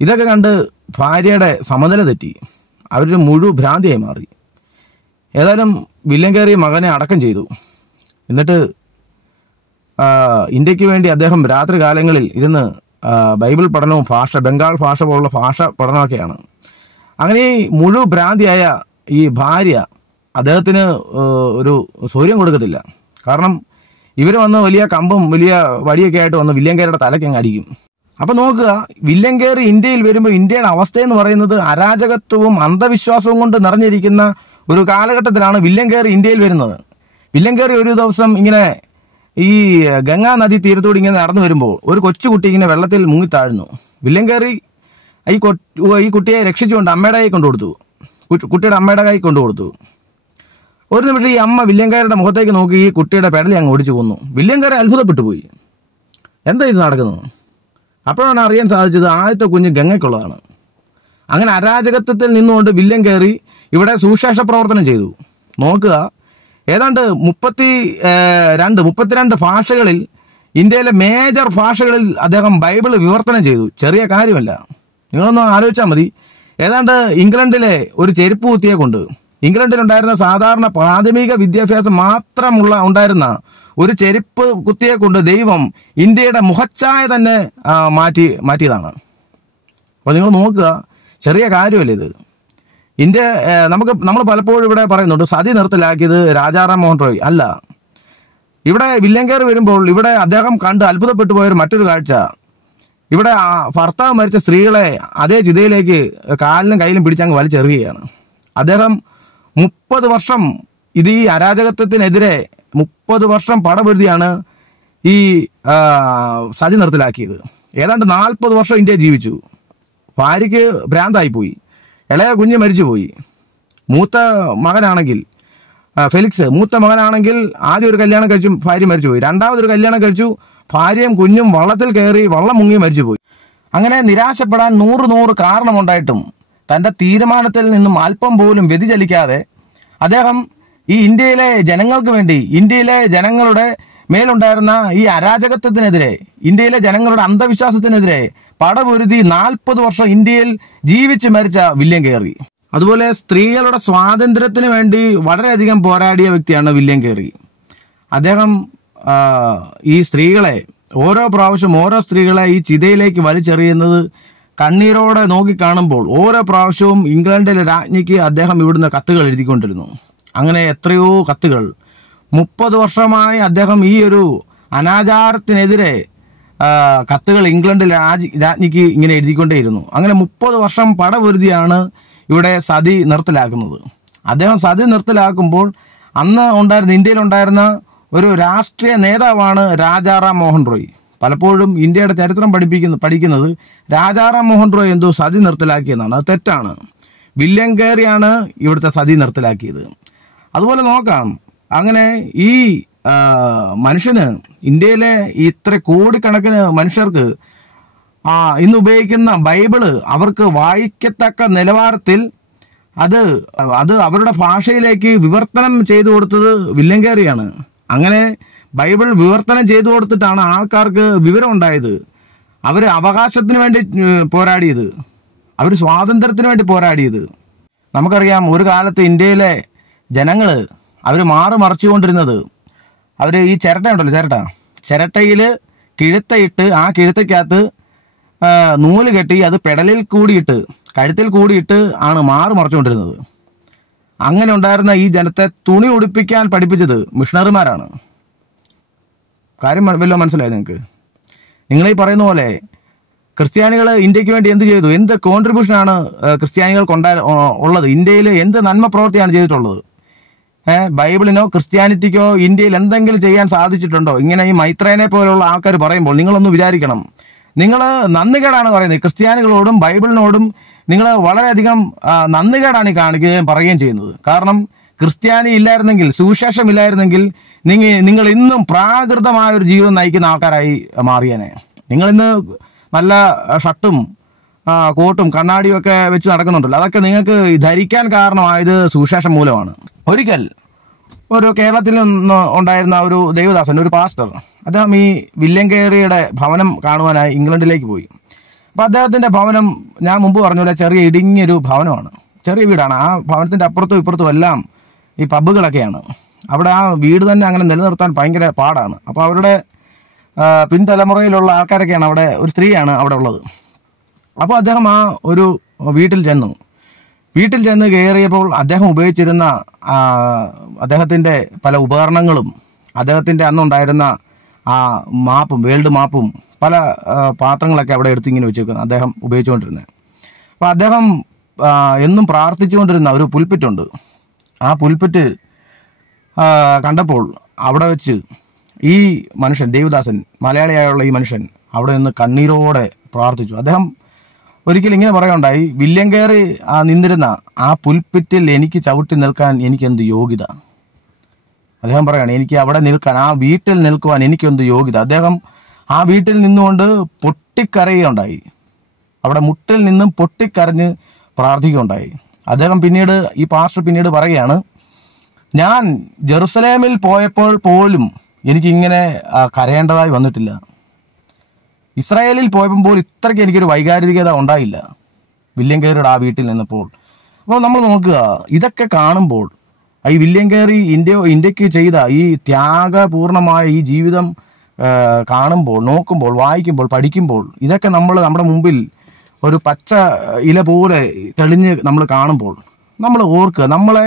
ഇതൊക്കെ കണ്ട് ഭാര്യയുടെ സമനില തെറ്റി. അവരുടെ മുഴു ഭ്രാന്തിയായി മാറി. ഏതായാലും വില്യം കയറി മകനെ അടക്കം ചെയ്തു. എന്നിട്ട് ഇന്ത്യയ്ക്ക് വേണ്ടി അദ്ദേഹം രാത്രി കാലങ്ങളിൽ ഇരുന്ന് ബൈബിൾ പഠനവും ഭാഷ ബംഗാൾ ഭാഷ പോലുള്ള ഭാഷ പഠനമൊക്കെയാണ്. അങ്ങനെ ഈ മുഴു ഭ്രാന്തിയായ ഈ ഭാര്യ അദ്ദേഹത്തിന് ഒരു സൗര്യം കൊടുക്കത്തില്ല. കാരണം ഇവർ വന്ന് വലിയ കമ്പും വലിയ വടിയൊക്കെ ആയിട്ട് വന്ന് വില്യങ്കേരുടെ തലയ്ക്ക് അങ്ങ് അടിക്കും. അപ്പം നോക്കുക വില്ലങ്കേർ ഇന്ത്യയിൽ വരുമ്പോൾ ഇന്ത്യയുടെ അവസ്ഥ എന്ന് പറയുന്നത് അരാജകത്വവും അന്ധവിശ്വാസവും കൊണ്ട് നിറഞ്ഞിരിക്കുന്ന ഒരു കാലഘട്ടത്തിലാണ് വില്ലങ്കേർ ഇന്ത്യയിൽ വരുന്നത്. വില്ലങ്കേറി ഒരു ദിവസം ഇങ്ങനെ ഈ ഗംഗാ നദി തീരത്തോട് ഇങ്ങനെ നടന്നു വരുമ്പോൾ ഒരു കൊച്ചുകുട്ടി ഇങ്ങനെ വെള്ളത്തിൽ മുങ്ങിത്താഴ്ന്നു വില്ലങ്കേറി ഈ കൊ ഈ കുട്ടിയെ രക്ഷിച്ചുകൊണ്ട് അമ്മയുടെ കൈ കൊണ്ടുകൊടുത്തു കുട്ടിയുടെ അമ്മയുടെ കൈ കൊണ്ടുകൊടുത്തു ഒരു നിമിഷം ഈ അമ്മ വില്ലങ്കാരുടെ മുഖത്തേക്ക് നോക്കി ഈ കുട്ടിയുടെ പെടലി അങ്ങ് ഓടിച്ചു കൊന്നു വില്ലങ്കാരെ അത്ഭുതപ്പെട്ടു പോയി. എന്താ ഇത് നടക്കുന്നത്? അപ്പോഴാണ് അറിയാൻ സാധിച്ചത് ആദ്യത്തെ കുഞ്ഞ് ഗംഗയ്ക്കുള്ളതാണ്. അങ്ങനെ അരാജകത്വത്തിൽ നിന്നുകൊണ്ട് വില്യം കയറി ഇവിടെ സുശേഷ പ്രവർത്തനം ചെയ്തു. നോക്കുക ഏതാണ്ട് മുപ്പത്തി രണ്ട് മുപ്പത്തിരണ്ട് ഭാഷകളിൽ ഇന്ത്യയിലെ മേജർ ഭാഷകളിൽ അദ്ദേഹം ബൈബിൾ വിവർത്തനം ചെയ്തു. ചെറിയ കാര്യമല്ല. നിങ്ങളൊന്ന് ആലോചിച്ചാൽ മതി. ഏതാണ്ട് ഇംഗ്ലണ്ടിലെ ഒരു ചെരുപ്പ് കുത്തിയെ കൊണ്ട് ഇംഗ്ലണ്ടിലുണ്ടായിരുന്ന സാധാരണ പ്രാഥമിക വിദ്യാഭ്യാസം മാത്രമുള്ള ഉണ്ടായിരുന്ന ഒരു ചെരുപ്പ് കുത്തിയെ കൊണ്ട് ദൈവം ഇന്ത്യയുടെ മുഖച്ഛായ തന്നെ മാറ്റി മാറ്റിയതാണ്. അപ്പോൾ നിങ്ങൾ നോക്കുക ചെറിയ കാര്യമല്ല ഇത്. ഇന്ത്യ നമുക്ക് നമ്മൾ പലപ്പോഴും ഇവിടെ പറയുന്നുണ്ട് സതി നിർത്തലാക്കിയത് രാജാറാം മോഹൻ റോയ്. അല്ല. ഇവിടെ വില്ലങ്കേർ വരുമ്പോൾ ഇവിടെ അദ്ദേഹം കണ്ട് അത്ഭുതപ്പെട്ടു പോയൊരു മറ്റൊരു കാഴ്ച. ഇവിടെ ഭർത്താവ് മരിച്ച സ്ത്രീകളെ അതേ ചിതയിലേക്ക് കാലിലും കയ്യിലും പിടിച്ചങ്ങ് വലിച്ചെറിയുകയാണ്. അദ്ദേഹം മുപ്പത് വർഷം ഇത് ഈ അരാജകത്വത്തിനെതിരെ മുപ്പത് വർഷം പടപൊരുതിയാണ് ഈ സതി നിർത്തലാക്കിയത്. ഏതാണ്ട് നാൽപ്പത് വർഷം ഇന്ത്യ ജീവിച്ചു. ഭാര്യയ്ക്ക് ഭ്രാന്തായിപ്പോയി. ഇളയ കുഞ്ഞ് മരിച്ചുപോയി. മൂത്ത മകനാണെങ്കിൽ ഫെലിക്സ് മൂത്ത മകനാണെങ്കിൽ ആദ്യം ഒരു കല്യാണം കഴിച്ചു ഭാര്യ മരിച്ചുപോയി. രണ്ടാമതൊരു കല്യാണം കഴിച്ചു ഭാര്യയും കുഞ്ഞും വള്ളത്തിൽ കയറി വള്ളം മുങ്ങി മരിച്ചുപോയി. അങ്ങനെ നിരാശപ്പെടാൻ നൂറ് നൂറ് കാരണമുണ്ടായിട്ടും തന്റെ തീരുമാനത്തിൽ നിന്നും അല്പം പോലും വ്യതിചലിക്കാതെ അദ്ദേഹം ഈ ഇന്ത്യയിലെ ജനങ്ങൾക്ക് വേണ്ടി ഇന്ത്യയിലെ ജനങ്ങളുടെ മേലുണ്ടായിരുന്ന ഈ അരാജകത്വത്തിനെതിരെ ഇന്ത്യയിലെ ജനങ്ങളുടെ അന്ധവിശ്വാസത്തിനെതിരെ പടപൊരുതി നാൽപ്പത് വർഷം ഇന്ത്യയിൽ ജീവിച്ചു മരിച്ച വില്യം കയറി അതുപോലെ സ്ത്രീകളുടെ സ്വാതന്ത്ര്യത്തിന് വേണ്ടി വളരെയധികം പോരാടിയ വ്യക്തിയാണ് വില്യം കേറി. അദ്ദേഹം ഈ സ്ത്രീകളെ ഓരോ പ്രാവശ്യം ഓരോ സ്ത്രീകളെ ഈ ചിതയിലേക്ക് വലിച്ചെറിയുന്നത് കണ്ണീരോടെ നോക്കിക്കാണുമ്പോൾ ഓരോ പ്രാവശ്യവും ഇംഗ്ലണ്ടിലെ രാജ്ഞിക്ക് അദ്ദേഹം ഇവിടുന്ന് കത്തുകൾ എഴുതിക്കൊണ്ടിരുന്നു. അങ്ങനെ എത്രയോ കത്തുകൾ മുപ്പത് വർഷമായി അദ്ദേഹം ഈ ഒരു അനാചാരത്തിനെതിരെ കത്തുകൾ ഇംഗ്ലണ്ട് രാജ് രാജ്ഞിക്ക് ഇങ്ങനെ എഴുതിക്കൊണ്ടേയിരുന്നു. അങ്ങനെ മുപ്പത് വർഷം പടപൊരുതിയാണ് ഇവിടെ സതി നിർത്തലാക്കുന്നത്. അദ്ദേഹം സതി നിർത്തലാക്കുമ്പോൾ അന്ന് ഉണ്ടായിരുന്ന ഇന്ത്യയിൽ ഉണ്ടായിരുന്ന ഒരു രാഷ്ട്രീയ നേതാവാണ് രാജാറാം മോഹൻ റോയ്. പലപ്പോഴും ഇന്ത്യയുടെ ചരിത്രം പഠിപ്പിക്കുന്ന പഠിക്കുന്നത് രാജാറാം മോഹൻ റോയ് എന്തോ സതി നിർത്തലാക്കിയെന്നാണ്. അത് തെറ്റാണ്. വില്യം കേറിയാണ് ഇവിടുത്തെ സതി നിർത്തലാക്കിയത്. അതുപോലെ നോക്കാം. അങ്ങനെ ഈ മനുഷ്യന് ഇന്ത്യയിലെ ഇത്ര കോടിക്കണക്കിന് മനുഷ്യർക്ക് ആ ഇന്ന് ഉപയോഗിക്കുന്ന ബൈബിൾ അവർക്ക് വായിക്കത്തക്ക നിലവാരത്തിൽ അത് അത് അവരുടെ ഭാഷയിലേക്ക് വിവർത്തനം ചെയ്തു കൊടുത്തത് വില്ലങ്കേറിയാണ് അങ്ങനെ ബൈബിൾ വിവർത്തനം ചെയ്തു കൊടുത്തിട്ടാണ് ആൾക്കാർക്ക് വിവരം ഉണ്ടായത്. അവർ അവകാശത്തിന് വേണ്ടി പോരാടിയത്. അവർ സ്വാതന്ത്ര്യത്തിന് വേണ്ടി പോരാടിയത്. നമുക്കറിയാം ഒരു കാലത്ത് ഇന്ത്യയിലെ ജനങ്ങൾ അവർ മാറി മറിച്ചുകൊണ്ടിരുന്നത്. അവർ ഈ ചിരട്ട ഉണ്ടല്ലോ ചിരട്ട. ചിരട്ടയിൽ കിഴുത്തയിട്ട് ആ കിഴുത്തക്കകത്ത് നൂൽ കെട്ടി അത് പെടലിൽ കൂടിയിട്ട് കഴുത്തിൽ കൂടിയിട്ട് ആണ് മാറി മറിച്ചുകൊണ്ടിരുന്നത്. അങ്ങനെ ഉണ്ടായിരുന്ന ഈ ജനത്തെ തുണി ഉടുപ്പിക്കാൻ പഠിപ്പിച്ചത് മിഷണറിമാരാണ്. കാര്യം വല്ലതും മനസ്സിലായോ നിങ്ങൾക്ക് നിങ്ങളീ പറയുന്ന പോലെ ക്രിസ്ത്യാനികൾ ഇന്ത്യയ്ക്ക് വേണ്ടി എന്ത് ചെയ്തു? എന്ത് കോൺട്രിബ്യൂഷനാണ് ക്രിസ്ത്യാനികൾക്ക് ഉണ്ടായ ഉള്ളത്? ഇന്ത്യയിൽ എന്ത് നന്മ പ്രവൃത്തിയാണ് ചെയ്തിട്ടുള്ളത്? ബൈബിളിനോ ക്രിസ്ത്യാനിറ്റിക്കോ ഇന്ത്യയിൽ എന്തെങ്കിലും ചെയ്യാൻ സാധിച്ചിട്ടുണ്ടോ? ഇങ്ങനെ ഈ മൈത്രേനെ പോലുള്ള ആൾക്കാർ പറയുമ്പോൾ നിങ്ങളൊന്ന് വിചാരിക്കണം. നിങ്ങൾ നന്ദികേടാണ് പറയുന്നത്. ക്രിസ്ത്യാനികളോടും ബൈബിളിനോടും നിങ്ങൾ വളരെയധികം നന്ദികേടാണ് ഈ കാണിക്കുകയും പറയുകയും ചെയ്യുന്നത്. കാരണം ക്രിസ്ത്യാനി ഇല്ലായിരുന്നെങ്കിൽ സുവിശേഷം ഇല്ലായിരുന്നെങ്കിൽ നിങ്ങൾ നിങ്ങൾ ഇന്നും പ്രാകൃതമായ ഒരു ജീവിതം നയിക്കുന്ന ആൾക്കാരായി മാറിയേനെ. നിങ്ങൾ ഇന്ന് നല്ല ഷർട്ടും കോട്ടും കണ്ണാടിയും ഒക്കെ വെച്ച് നടക്കുന്നുണ്ടല്ലോ. അതൊക്കെ നിങ്ങൾക്ക് ധരിക്കാൻ കാരണമായത് സുവിശേഷം മൂലമാണ്. ഒരിക്കൽ ഒരു കേരളത്തിൽ നിന്ന് ഉണ്ടായിരുന്ന ഒരു ദേവദാസൻ ഒരു പാസ്റ്റർ അദ്ദേഹം ഈ വില്യങ്കേറിയുടെ ഭവനം കാണുവാനായി ഇംഗ്ലണ്ടിലേക്ക് പോയി. അപ്പോൾ അദ്ദേഹത്തിന്റെ ഭവനം ഞാൻ മുമ്പ് പറഞ്ഞ പോലെ ചെറിയ ഇടുങ്ങിയൊരു ഭവനമാണ്. ചെറിയ വീടാണ്. ആ ഭവനത്തിന്റെ അപ്പുറത്തും ഇപ്പുറത്തും എല്ലാം ഈ പബ്ബുകളൊക്കെയാണ്. അവിടെ ആ വീട് തന്നെ അങ്ങനെ നിലനിർത്താൻ ഭയങ്കര പാടാണ്. അപ്പോൾ അവരുടെ പിൻതലമുറയിലുള്ള ആൾക്കാരൊക്കെയാണ് അവിടെ ഒരു സ്ത്രീയാണ് അവിടെ ഉള്ളത്. അപ്പോൾ അദ്ദേഹം ആ ഒരു വീട്ടിൽ ചെന്നു. വീട്ടിൽ ചെന്ന് കയറിയപ്പോൾ അദ്ദേഹം ഉപയോഗിച്ചിരുന്ന അദ്ദേഹത്തിന്റെ പല ഉപകരണങ്ങളും അദ്ദേഹത്തിന്റെ അന്നുണ്ടായിരുന്ന ആ മാപ്പും വേൾഡ് മാപ്പും പല പാത്രങ്ങളൊക്കെ അവിടെ എടുത്ത് ഇങ്ങനെ വെച്ചേക്കുന്നു അദ്ദേഹം ഉപയോഗിച്ചുകൊണ്ടിരുന്നത് അപ്പോൾ അദ്ദേഹം എന്നും പ്രാർത്ഥിച്ചുകൊണ്ടിരുന്ന ഒരു പുൽപ്പിറ്റുണ്ട്. ആ പുൽപ്പിറ്റ് കണ്ടപ്പോൾ അവിടെ വെച്ച് ഈ മനുഷ്യൻ ദേവദാസൻ മലയാളിയായുള്ള ഈ മനുഷ്യൻ അവിടെ നിന്ന് കണ്ണീരോടെ പ്രാർത്ഥിച്ചു. അദ്ദേഹം ഒരിക്കൽ ഇങ്ങനെ പറയുണ്ടായി വില്യം കയറി ആ നിന്നിരുന്ന ആ പുൽപ്പിറ്റിൽ എനിക്ക് ചവിട്ടി നിൽക്കാൻ എനിക്ക് എന്ത് യോഗ്യത? അദ്ദേഹം പറയാണ് എനിക്ക് അവിടെ നിൽക്കാൻ ആ വീട്ടിൽ നിൽക്കുവാൻ എനിക്കെന്ത് യോഗ്യത? അദ്ദേഹം ആ വീട്ടിൽ നിന്നുകൊണ്ട് പൊട്ടിക്കരയുണ്ടായി അവിടെ മുട്ടിൽ നിന്നും പൊട്ടിക്കരഞ്ഞ് പ്രാർത്ഥിക്കുകയുണ്ടായി. അദ്ദേഹം പിന്നീട് ഈ പാസ്റ്റർ പിന്നീട് പറയുകയാണ് ഞാൻ ജെറുസലേമിൽ പോയപ്പോൾ പോലും എനിക്കിങ്ങനെ കരയേണ്ടതായി വന്നിട്ടില്ല. ഇസ്രായേലിൽ പോയപ്പോൾ ഇത്രയ്ക്ക് എനിക്കൊരു വൈകാരികത ഉണ്ടായില്ല. വില്യം കയറിയുടെ ആ വീട്ടിൽ നിന്നപ്പോൾ. അപ്പോൾ നമ്മൾ നോക്കുക ഇതൊക്കെ കാണുമ്പോൾ ഈ വില്യം കയറി ഇന്ത്യ ഇന്ത്യയ്ക്ക് ചെയ്ത ഈ ത്യാഗപൂർണമായ ഈ ജീവിതം കാണുമ്പോൾ നോക്കുമ്പോൾ വായിക്കുമ്പോൾ പഠിക്കുമ്പോൾ ഇതൊക്കെ നമ്മൾ നമ്മുടെ മുമ്പിൽ ഒരു പച്ച ഇല പോലെ തെളിഞ്ഞ് നമ്മൾ കാണുമ്പോൾ നമ്മൾ ഓർക്കുക നമ്മളെ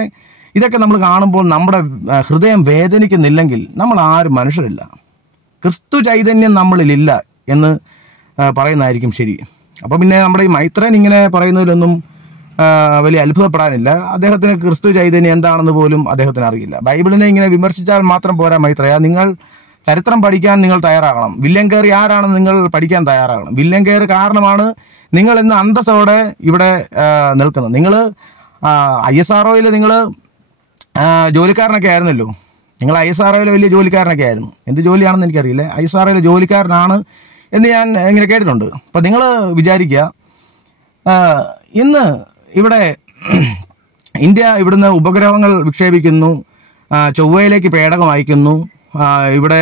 ഇതൊക്കെ നമ്മൾ കാണുമ്പോൾ നമ്മുടെ ഹൃദയം വേദനിക്കുന്നില്ലെങ്കിൽ നമ്മൾ ആരും മനുഷ്യരില്ല. ക്രിസ്തു ചൈതന്യം നമ്മളിലില്ല. എന്ന് പറയുന്നതായിരിക്കും ശരി. അപ്പം പിന്നെ നമ്മുടെ ഈ മൈത്രൻ ഇങ്ങനെ പറയുന്നതിലൊന്നും വലിയ അത്ഭുതപ്പെടാനില്ല. അദ്ദേഹത്തിന് ക്രിസ്തു ചൈതന്യം എന്താണെന്ന് പോലും അദ്ദേഹത്തിന് അറിയില്ല. ബൈബിളിനെ ഇങ്ങനെ വിമർശിച്ചാൽ മാത്രം പോരാ മൈത്രയ നിങ്ങൾ ചരിത്രം പഠിക്കാൻ നിങ്ങൾ തയ്യാറാകണം. വില്യം കയറി ആരാണെന്ന് നിങ്ങൾ പഠിക്കാൻ തയ്യാറാകണം? വില്യം കയറി കാരണമാണ് നിങ്ങൾ ഇന്ന് അന്തസ്സോടെ ഇവിടെ നിൽക്കുന്നത്. നിങ്ങൾ ഐ എസ് ആർ ഒയിൽ നിങ്ങൾ ജോലിക്കാരനൊക്കെ ആയിരുന്നല്ലോ. നിങ്ങൾ ഐ എസ് ആർ ഒയിലെ വലിയ ജോലിക്കാരനൊക്കെ ആയിരുന്നു. എന്ത് ജോലിയാണെന്ന് എനിക്കറിയില്ല. ഐ എസ് ആർ ഒയിലെ ജോലിക്കാരനാണ് എന്ന് ഞാൻ ഇങ്ങനെ കേട്ടിട്ടുണ്ട്. അപ്പം നിങ്ങൾ വിചാരിക്കുക ഇന്ന് ഇവിടെ ഇന്ത്യ ഇവിടുന്ന് ഉപഗ്രഹങ്ങൾ വിക്ഷേപിക്കുന്നു ചൊവ്വയിലേക്ക് പേടകം അയക്കുന്നു ഇവിടെ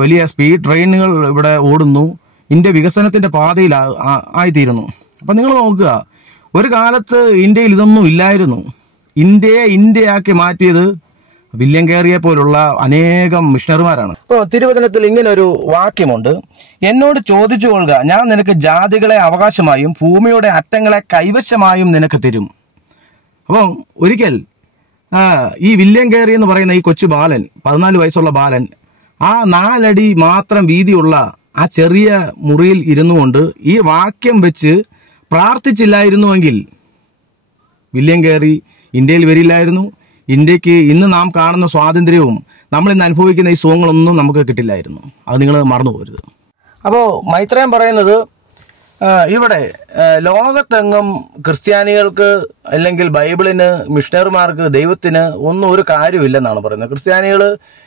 വലിയ സ്പീഡ് ട്രെയിനുകൾ ഇവിടെ ഓടുന്നു ഇന്ത്യ വികസനത്തിന്റെ പാതയിൽ ആയിത്തീരുന്നു. അപ്പം നിങ്ങൾ നോക്കുക ഒരു കാലത്ത് ഇന്ത്യയിൽ ഇതൊന്നും ഇല്ലായിരുന്നു. ഇന്ത്യയെ ഇന്ത്യയാക്കി മാറ്റിയത് വില്യം കേറിയെ പോലുള്ള അനേകം മിഷണറിമാരാണ്. അപ്പോൾ തിരുവചനത്തിൽ ഇങ്ങനെ ഒരു വാക്യമുണ്ട്. എന്നോട് ചോദിച്ചു കൊള്ളുക ഞാൻ നിനക്ക് ജാതികളെ അവകാശമായും ഭൂമിയുടെ അറ്റങ്ങളെ കൈവശമായും നിനക്ക് തരും. അപ്പോൾ ഒരിക്കൽ ഈ വില്യം കേറി എന്ന് പറയുന്ന ഈ കൊച്ചു ബാലൻ പതിനാല് വയസ്സുള്ള ബാലൻ ആ നാലടി മാത്രം വീതിയുള്ള ആ ചെറിയ മുറിയിൽ ഇരുന്നു കൊണ്ട് ഈ വാക്യം വെച്ച് പ്രാർത്ഥിച്ചില്ലായിരുന്നുവെങ്കിൽ വില്യം കയറി ഇന്ത്യയിൽ വരില്ലായിരുന്നു. ഇന്ത്യയ്ക്ക് ഇന്ന് നാം കാണുന്ന സ്വാതന്ത്ര്യവും നമ്മൾ ഇന്ന് അനുഭവിക്കുന്ന ഈ സുഖങ്ങളൊന്നും നമുക്ക് കിട്ടില്ലായിരുന്നു. അത് നിങ്ങൾ മറന്നു പോരുത് അപ്പോൾ മൈത്രേയൻ പറയുന്നത് ഇവിടെ ലോകത്തെങ്ങും ക്രിസ്ത്യാനികൾക്ക് അല്ലെങ്കിൽ ബൈബിളിന് മിഷണറിമാർക്ക് ദൈവത്തിന് ഒന്നും ഒരു കാര്യമില്ലെന്നാണ് പറയുന്നത്. ക്രിസ്ത്യാനികൾ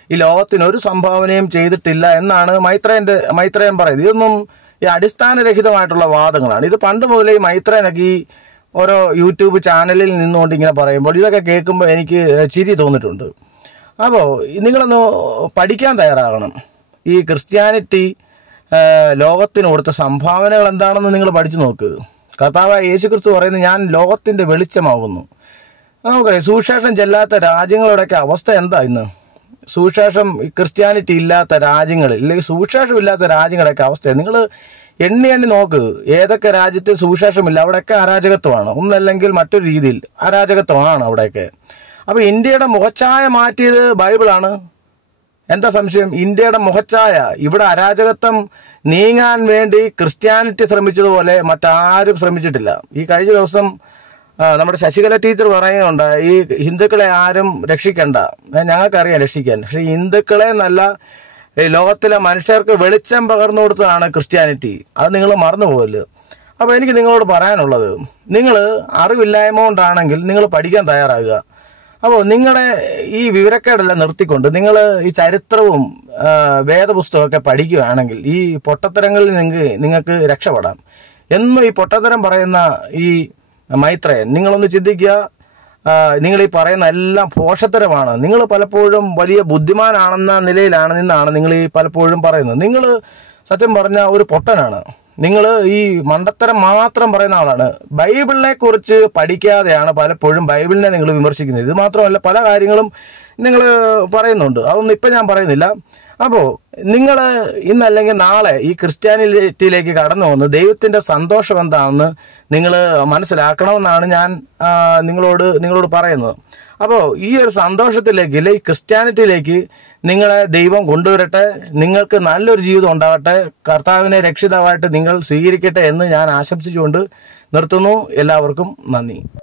ഈ ലോകത്തിന് ഒരു സംഭാവനയും ചെയ്തിട്ടില്ല എന്നാണ് മൈത്രേയന്റെ മൈത്രയൻ പറയുന്നത്. ഇതൊന്നും ഈ അടിസ്ഥാനരഹിതമായിട്ടുള്ള വാദങ്ങളാണ്. ഇത് പണ്ട് മുതലേ മൈത്രേനൊക്കെ ഈ ഓരോ യൂട്യൂബ് ചാനലിൽ നിന്നുകൊണ്ട് ഇങ്ങനെ പറയുമ്പോൾ ഇതൊക്കെ കേൾക്കുമ്പോൾ എനിക്ക് ചിരി തോന്നിയിട്ടുണ്ട്. അപ്പോൾ നിങ്ങളൊന്ന് പഠിക്കാൻ തയ്യാറാകണം. ഈ ക്രിസ്ത്യാനിറ്റി ലോകത്തിന് കൊടുത്ത സംഭാവനകൾ എന്താണെന്ന് നിങ്ങൾ പഠിച്ചു നോക്ക്. കർത്താവ് യേശു ക്രിസ്തു പറയുന്നത് ഞാൻ ലോകത്തിന്റെ വെളിച്ചമാകുന്നു. നമുക്കറിയാം സുവിശേഷം ചെല്ലാത്ത രാജ്യങ്ങളുടെയൊക്കെ അവസ്ഥ എന്താ ഇന്ന്? സുവിശേഷം ക്രിസ്ത്യാനിറ്റി ഇല്ലാത്ത രാജ്യങ്ങൾ അല്ലെങ്കിൽ സുവിശേഷം ഇല്ലാത്ത രാജ്യങ്ങളൊക്കെ അവസ്ഥ. നിങ്ങൾ എണ്ണി എണ്ണി നോക്ക് ഏതൊക്കെ രാജ്യത്ത് സുവിശേഷമില്ല അവിടെയൊക്കെ അരാജകത്വമാണ്. ഒന്നല്ലെങ്കിൽ മറ്റൊരു രീതിയിൽ അരാജകത്വമാണ് അവിടെയൊക്കെ. അപ്പോൾ ഇന്ത്യയുടെ മുഖച്ഛായ മാറ്റിയത് ബൈബിളാണ്. എന്താ സംശയം? ഇന്ത്യയുടെ മുഖച്ഛായ ഇവിടെ അരാജകത്വം നീങ്ങാൻ വേണ്ടി ക്രിസ്ത്യാനിറ്റി ശ്രമിച്ചതുപോലെ മറ്റാരും ശ്രമിച്ചിട്ടില്ല. ഈ കഴിഞ്ഞ ദിവസം നമ്മുടെ ശശികല ടീച്ചർ പറയുന്നുണ്ട് ഈ ഹിന്ദുക്കളെ ആരും രക്ഷിക്കണ്ട. ഞങ്ങൾക്കറിയാം രക്ഷിക്കാൻ. പക്ഷെ ഹിന്ദുക്കളെ നല്ല ഈ ലോകത്തിലെ മനുഷ്യർക്ക് വെളിച്ചം പകർന്നു കൊടുത്തതാണ് ക്രിസ്ത്യാനിറ്റി. അത് നിങ്ങൾ മറന്നു പോകൽ അപ്പോൾ എനിക്ക് നിങ്ങളോട് പറയാനുള്ളത് നിങ്ങൾ അറിവില്ലായ്മ കൊണ്ടാണെങ്കിൽ നിങ്ങൾ പഠിക്കാൻ തയ്യാറാകുക. അപ്പോൾ നിങ്ങളുടെ ഈ വിവരക്കേടെല്ലാം നിർത്തിക്കൊണ്ട് നിങ്ങൾ ഈ ചരിത്രവും വേദപുസ്തകമൊക്കെ പഠിക്കുകയാണെങ്കിൽ ഈ പൊട്ടത്തരങ്ങളിൽ നിങ്ങൾക്ക് നിങ്ങൾക്ക് രക്ഷപ്പെടാം. എന്നും ഈ പൊട്ടത്തരം പറയുന്ന ഈ മൈത്രയൻ നിങ്ങളൊന്ന് ചിന്തിക്കുക. നിങ്ങൾ ഈ പറയുന്ന എല്ലാം പോഷത്തരമാണ്. നിങ്ങൾ പലപ്പോഴും വലിയ ബുദ്ധിമാനാണെന്ന നിലയിലാണ് നിന്നാണ് നിങ്ങൾ ഈ പലപ്പോഴും പറയുന്നത്. നിങ്ങൾ സത്യം പറഞ്ഞ ഒരു പൊട്ടനാണ്. നിങ്ങൾ ഈ മണ്ടത്തരം മാത്രം പറയുന്ന ആളാണ്. ബൈബിളിനെ കുറിച്ച് പഠിക്കാതെയാണ് പലപ്പോഴും ബൈബിളിനെ നിങ്ങൾ വിമർശിക്കുന്നത്. ഇത് മാത്രമല്ല പല കാര്യങ്ങളും നിങ്ങൾ പറയുന്നുണ്ട്. അതൊന്നും ഇപ്പം ഞാൻ പറയുന്നില്ല. അപ്പോൾ നിങ്ങൾ ഇന്നല്ലെങ്കിൽ നാളെ ഈ ക്രിസ്ത്യാനിറ്റിയിലേക്ക് കടന്നു വന്ന് ദൈവത്തിന്റെ സന്തോഷം എന്താണെന്ന് നിങ്ങൾ മനസ്സിലാക്കണമെന്നാണ് ഞാൻ നിങ്ങളോട് നിങ്ങളോട് പറയുന്നത്. അപ്പോൾ ഈ ഒരു സന്തോഷത്തിലേക്ക് ഇല്ല ഈ ക്രിസ്ത്യാനിറ്റിയിലേക്ക് നിങ്ങളെ ദൈവം കൊണ്ടുവരട്ടെ നിങ്ങൾക്ക് നല്ലൊരു ജീവിതം ഉണ്ടാവട്ടെ കർത്താവിനെ രക്ഷിതാവായിട്ട് നിങ്ങൾ സ്വീകരിക്കട്ടെ എന്ന് ഞാൻ ആശംസിച്ചുകൊണ്ട് നിർത്തുന്നു. എല്ലാവർക്കും നന്ദി.